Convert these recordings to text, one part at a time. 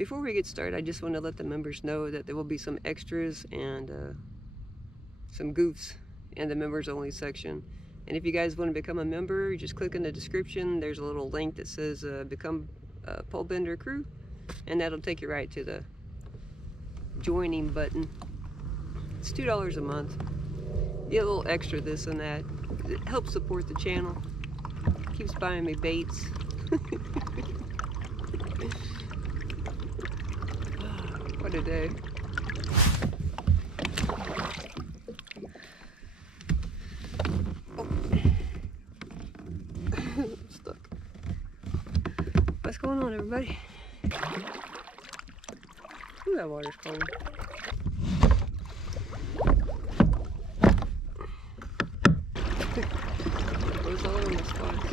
Before we get started, I just want to let the members know that there will be some extras and some goofs in the members only section. And if you guys want to become a member, just click in the description. There's a little link that says become a PoleBender crew, and that'll take you right to the joining button. It's $2 a month. You get a little extra this and that. It helps support the channel. Keeps buying me baits. What a day. Oh. Stuck. What's going on, everybody? Ooh, that water's cold. Goes all over my spots.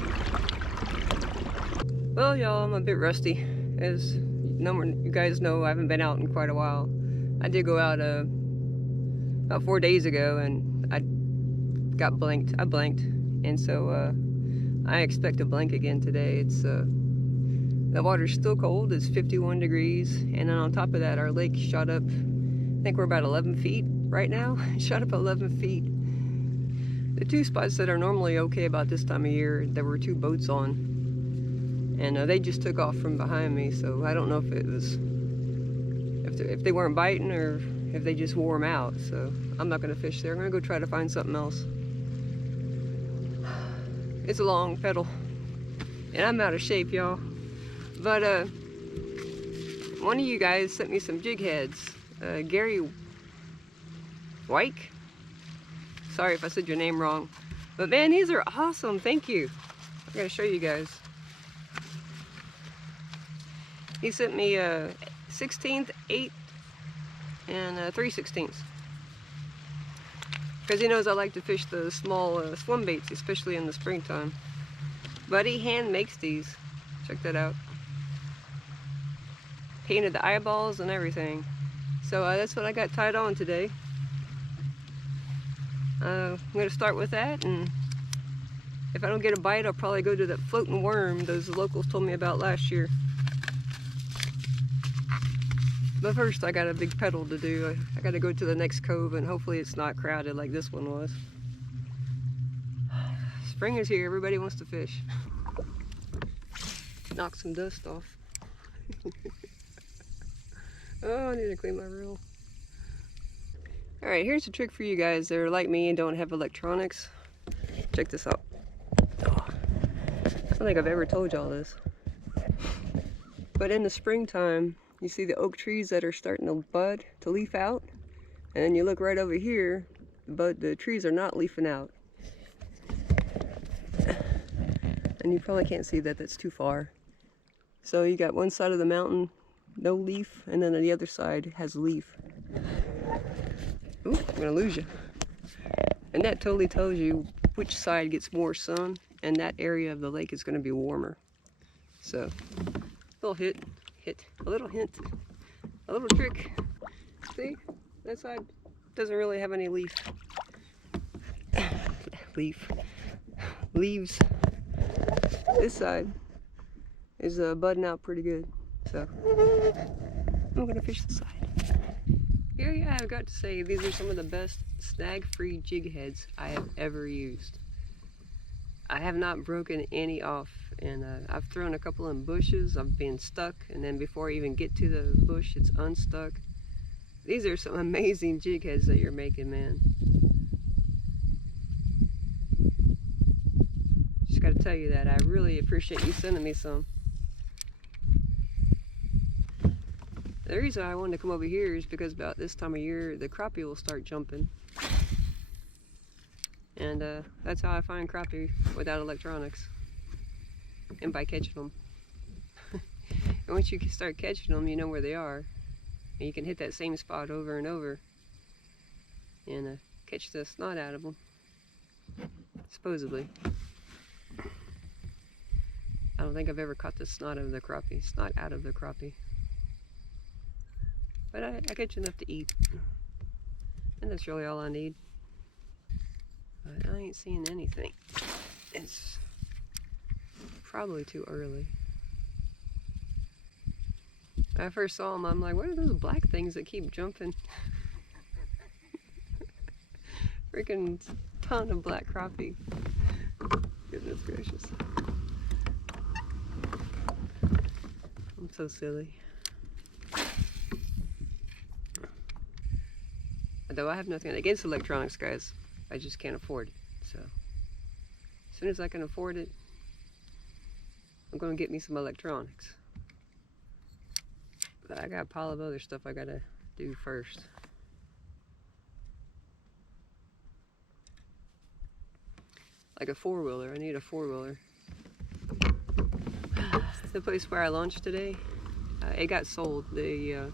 Well, y'all, I'm a bit rusty. As you guys know, I haven't been out in quite a while. I did go out about 4 days ago, and I got blanked. I blanked, and so I expect to blank again today. It's the water's still cold. It's 51 degrees, and then on top of that, our lake shot up. I think we're about 11 feet right now. It shot up 11 feet. The two spots that are normally okay about this time of year, there were 2 boats on. And they just took off from behind me, so I don't know if it was, if they weren't biting or if they just wore them out. So I'm not gonna fish there. I'm gonna go try to find something else. It's a long pedal, and I'm out of shape, y'all. But one of you guys sent me some Jigheads. Gary Wike. Sorry if I said your name wrong, but man, these are awesome. Thank you. I gotta show you guys. He sent me a 16th, 8, and 3/16. Because he knows I like to fish the small swim baits, especially in the springtime. But he hand makes these. Check that out. Painted the eyeballs and everything. So that's what I got tied on today. I'm going to start with that, and if I don't get a bite, I'll probably go to that floating worm those locals told me about last year. But first, I got a big pedal to do. I got to go to the next cove, and hopefully it's not crowded like this one was. Spring is here. Everybody wants to fish. Knock some dust off. Oh, I need to clean my reel. Alright, here's a trick for you guys that are like me and don't have electronics. Check this out. Oh, I don't think I've ever told y'all this. But in the springtime, you see the oak trees that are starting to bud, to leaf out. And then you look right over here, but the trees are not leafing out. And you probably can't see that, that's too far. So you got one side of the mountain, no leaf, and then the other side has leaf. Ooh, I'm gonna lose you. And that totally tells you which side gets more sun, and that area of the lake is gonna be warmer. So, a little a little hint, a little trick. See, that side doesn't really have any leaves. This side is budding out pretty good. So, I'm gonna fish the side. Here, yeah, I've got to say, these are some of the best snag-free jig heads I have ever used. I have not broken any off, and I've thrown a couple in bushes. I've been stuck, and then before I even get to the bush, it's unstuck. These are some amazing jig heads that you're making, man. Just gotta tell you that. I really appreciate you sending me some. The reason I wanted to come over here is because about this time of year, the crappie will start jumping. And that's how I find crappie without electronics. And by catching them. And once you start catching them, you know where they are. And you can hit that same spot over and over. And catch the snot out of them. Supposedly. I don't think I've ever caught the snot of the crappie. Snot out of the crappie. But I catch enough to eat. And that's really all I need. But I ain't seeing anything. It's probably too early. I first saw them, I'm like, what are those black things that keep jumping? Freaking ton of black crappie. Goodness gracious. I'm so silly. Though I have nothing against electronics, guys. I just can't afford it. So, as soon as I can afford it, I'm gonna get me some electronics. But I got a pile of other stuff I gotta do first. Like a four-wheeler. I need a four-wheeler. The place where I launched today, it got sold. The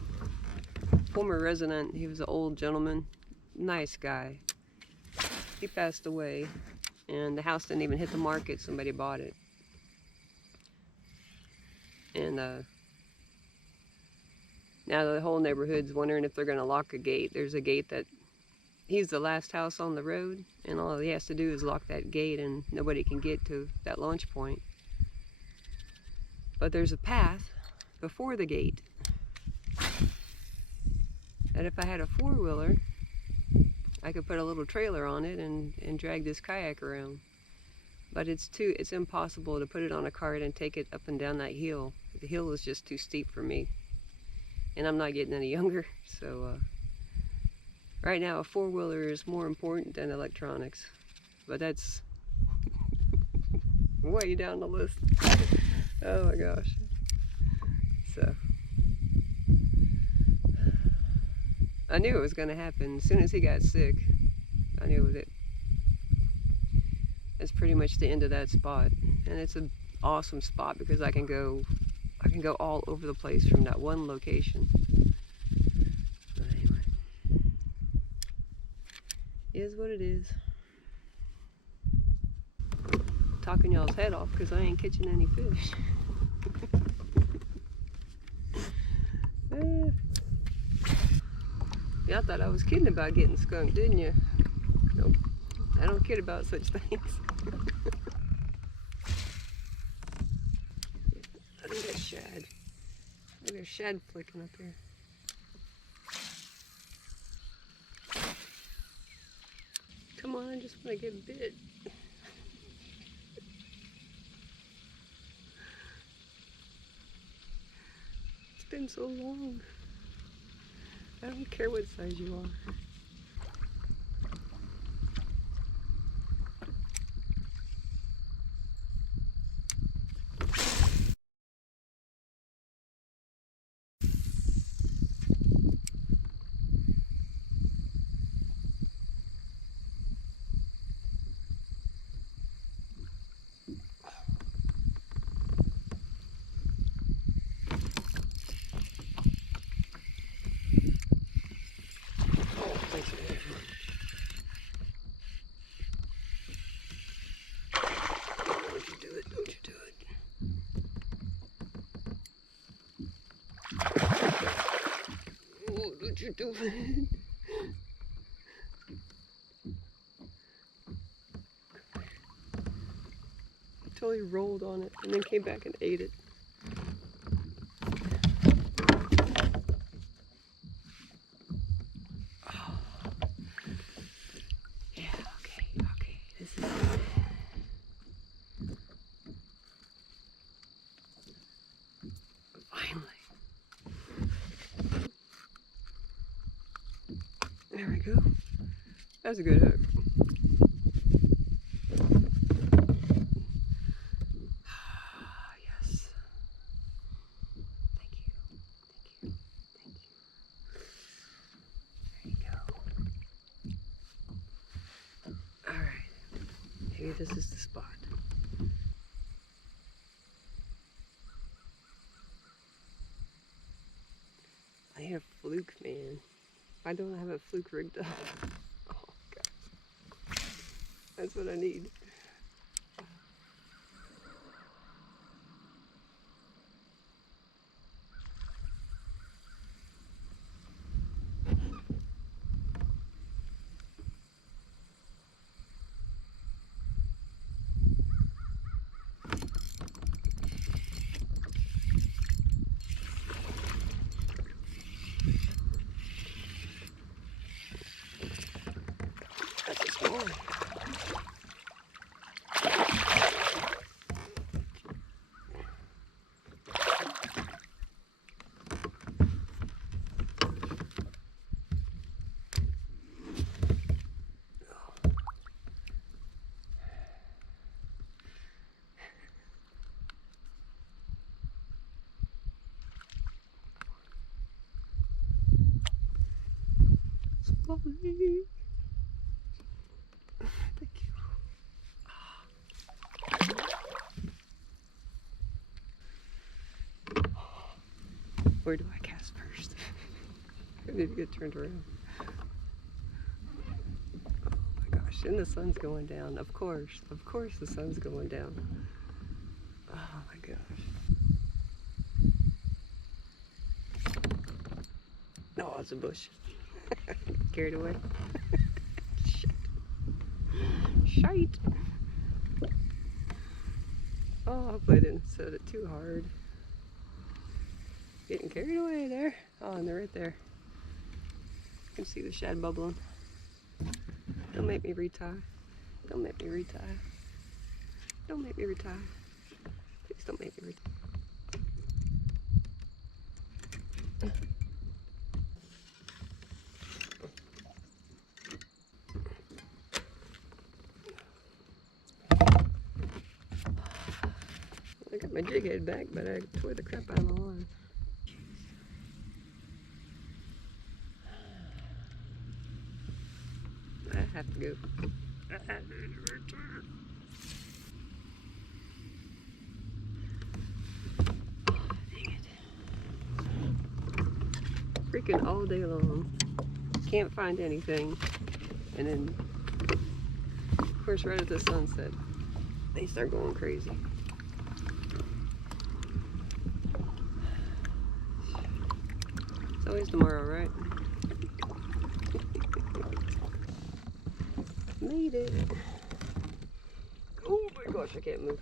former resident, he was an old gentleman, nice guy. He passed away, and the house didn't even hit the market. Somebody bought it. And now the whole neighborhood's wondering if they're going to lock a gate. There's a gate that, he's the last house on the road, and all he has to do is lock that gate, and nobody can get to that launch point. But there's a path before the gate that if I had a four-wheeler, I could put a little trailer on it and drag this kayak around. But it's impossible to put it on a cart and take it up and down that hill. The hill is just too steep for me. And I'm not getting any younger, so right now a four-wheeler is more important than electronics. But that's way down the list. Oh my gosh. So I knew it was going to happen. As soon as he got sick, I knew that it's pretty much the end of that spot. And it's an awesome spot because I can go all over the place from that one location. But anyway, it is what it is. Talking y'all's head off because I ain't catching any fish. Y'all thought I was kidding about getting skunked, didn't you? Nope. I don't kid about such things. I think that's shad. Look, there's shad flicking up here. Come on, I just want to get bit. It's been so long. I don't care what size you are. What you doing? Totally rolled on it and then came back and ate it. Oh. Yeah, okay, this is it. Finally. There we go. That's a good hook. Yes. Thank you. There you go. Alright. Maybe this is the spot. I need a fluke, man. I don't have a fluke rigged up. Oh, God. That's what I need. Ollie. Thank you. Where do I cast first? I need to get turned around. Oh my gosh, and the sun's going down. Of course the sun's going down. Oh my gosh. No, it's a bush. Carried away. Shite. Oh, hopefully I didn't set it too hard. Getting carried away there. Oh, and they're right there. You can see the shad bubbling. Don't make me retie. Don't make me retie. Don't make me retire. Please don't make me retire. I got my jig head back, but I tore the crap out of my line. I have to go. Freaking all day long. Can't find anything. And then, of course, right at the sunset, they start going crazy. It's always tomorrow, right? Made it. Oh my gosh, I can't move.